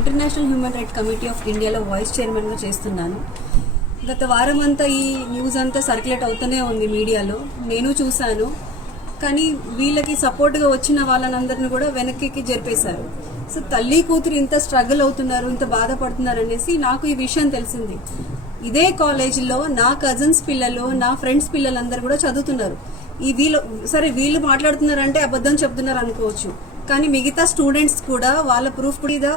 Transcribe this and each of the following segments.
International human rights committee of ఇండియాలో vice చైర్మన్గా చేస్తున్నాను. గత వారం అంతా ఈ న్యూస్ అంతా సర్క్యులేట్ అవుతూనే ఉంది మీడియాలో, నేను చూశాను. కానీ వీళ్ళకి సపోర్ట్గా వచ్చిన వాళ్ళనందరినీ కూడా వెనక్కి జరిపేశారు. సో తల్లి కూతురు ఇంత స్ట్రగుల్ అవుతున్నారు, ఇంత బాధపడుతున్నారు అనేసి నాకు ఈ విషయం తెలిసింది. ఇదే కాలేజీలో నా కజిన్స్ పిల్లలు, నా ఫ్రెండ్స్ పిల్లలందరూ కూడా చదువుతున్నారు. వీళ్ళు మాట్లాడుతున్నారంటే అబద్ధం చెప్తున్నారు అనుకోవచ్చు, కానీ మిగతా స్టూడెంట్స్ కూడా వాళ్ళ ప్రూఫ్ కూడా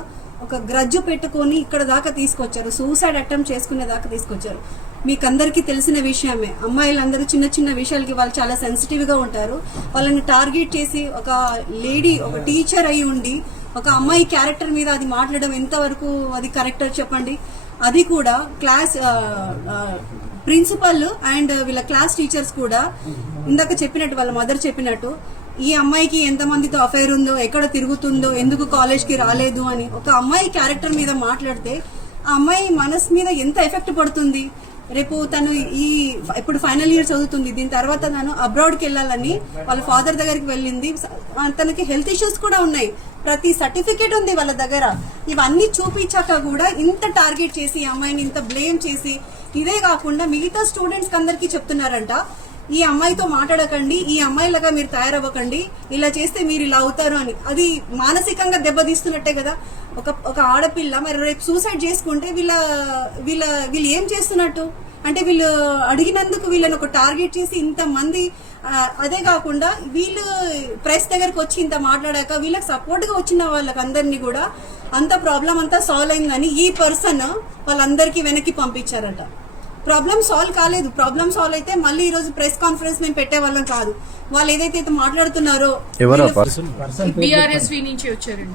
ఒక గ్రడ్జ్ పెట్టుకొని ఇక్కడ దాకా తీసుకొచ్చారు, సూసైడ్ అటెంప్ట్ చేసుకునే దాకా తీసుకొచ్చారు. మీకు అందరికీ తెలిసిన విషయమే, అమ్మాయిలందరూ చిన్న చిన్న విషయాలకి వాళ్ళు చాలా సెన్సిటివ్గా ఉంటారు. వాళ్ళని టార్గెట్ చేసి ఒక లేడీ, ఒక టీచర్ అయి ఉండి ఒక అమ్మాయి క్యారెక్టర్ మీద అది మాట్లాడడం ఎంతవరకు అది కరెక్టర్ చెప్పండి. అది కూడా క్లాస్ ప్రిన్సిపల్ అండ్ వీళ్ళ క్లాస్ టీచర్స్ కూడా ఇందాక చెప్పినట్టు, వాళ్ళ మదర్ చెప్పినట్టు, ఈ అమ్మాయికి ఎంతమందితో అఫైర్ ఉందో, ఎక్కడ తిరుగుతుందో, ఎందుకు కాలేజ్కి రాలేదు అని ఒక అమ్మాయి క్యారెక్టర్ మీద మాట్లాడితే ఆ అమ్మాయి మనసు మీద ఎంత ఎఫెక్ట్ పడుతుంది. రేపు తను ఇప్పుడు ఫైనల్ ఇయర్ చదువుతుంది, దీని తర్వాత తను అబ్రాడ్కి వెళ్ళాలని వాళ్ళ ఫాదర్ దగ్గరికి వెళ్ళింది. తనకి హెల్త్ ఇష్యూస్ కూడా ఉన్నాయి, ప్రతి సర్టిఫికేట్ ఉంది వాళ్ళ దగ్గర. ఇవన్నీ చూపించాక కూడా ఇంత టార్గెట్ చేసి ఈ అమ్మాయిని ఇంత బ్లేమ్ చేసి, ఇదే కాకుండా మిగతా స్టూడెంట్స్ అందరికీ చెప్తున్నారంట, ఈ అమ్మాయితో మాట్లాడకండి, ఈ అమ్మాయిలాగా మీరు తయారవ్వకండి, ఇలా చేస్తే మీరు ఇలా అవుతారు అని. అది మానసికంగా దెబ్బతీస్తున్నట్టే కదా. ఒక ఆడపిల్ల మరి రేపు సూసైడ్ చేసుకుంటే వీళ్ళు ఏం చేస్తున్నట్టు అంటే, వీళ్ళు అడిగినందుకు వీళ్ళని ఒక టార్గెట్ చేసి ఇంతమంది. అదే కాకుండా వీళ్ళు ప్రెస్ దగ్గరకు వచ్చి ఇంత మాట్లాడాక వీళ్ళకి సపోర్ట్ గా వచ్చిన వాళ్ళకి అందరినీ కూడా అంత ప్రాబ్లం అంతా సాల్వ్ అయిందని ఈ పర్సన్ వాళ్ళందరికీ వెనక్కి పంపించారట. ప్రాబ్లం సాల్వ్ కాలేదు. ప్రాబ్లం సాల్వ్ అయితే మళ్ళీ ఈ రోజు ప్రెస్ కాన్ఫరెన్స్ మేము పెట్టే వాళ్ళం కాదు. వాళ్ళు ఏదైతే మాట్లాడుతున్నారో బీఆర్ఎస్వి నుంచి వచ్చారండి,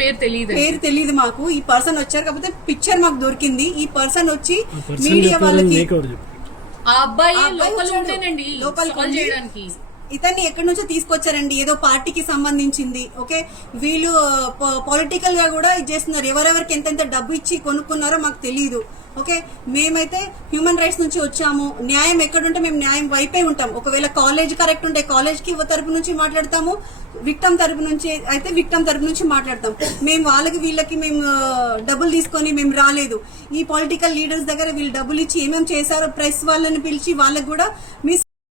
పేరు తెలియదు మాకు. ఈ పర్సన్ వచ్చారు, కాకపోతే పిక్చర్ మాకు దొరికింది. ఈ పర్సన్ వచ్చి మీడియా వాళ్ళకి ఆ అబ్బాయి లోపలికి ఇతన్ని ఎక్కడి నుంచో తీసుకొచ్చారండి, ఏదో పార్టీకి సంబంధించింది. ఓకే, వీళ్ళు పొలిటికల్ గా కూడా ఇది చేస్తున్నారు. ఎవరెవరికి ఎంతెంత డబ్బు ఇచ్చి కొనుక్కున్నారో మాకు తెలియదు. ఓకే, మేమైతే హ్యూమన్ రైట్స్ నుంచి వచ్చాము. న్యాయం ఎక్కడుంటే మేము న్యాయం వైపే ఉంటాం. ఒకవేళ కాలేజ్ కరెక్ట్ ఉంటే కాలేజ్ కి తరపు నుంచి మాట్లాడతాము, విక్టమ్ తరపు నుంచి అయితే విక్టమ్ తరపు నుంచి మాట్లాడతాం. మేము వీళ్ళకి మేము డబ్బులు తీసుకొని మేము రాలేదు. ఈ పొలిటికల్ లీడర్స్ దగ్గర వీళ్ళు డబ్బులు ఇచ్చి ఏమేమి చేశారో ప్రెస్ వాళ్ళని పిలిచి వాళ్ళకి కూడా మీ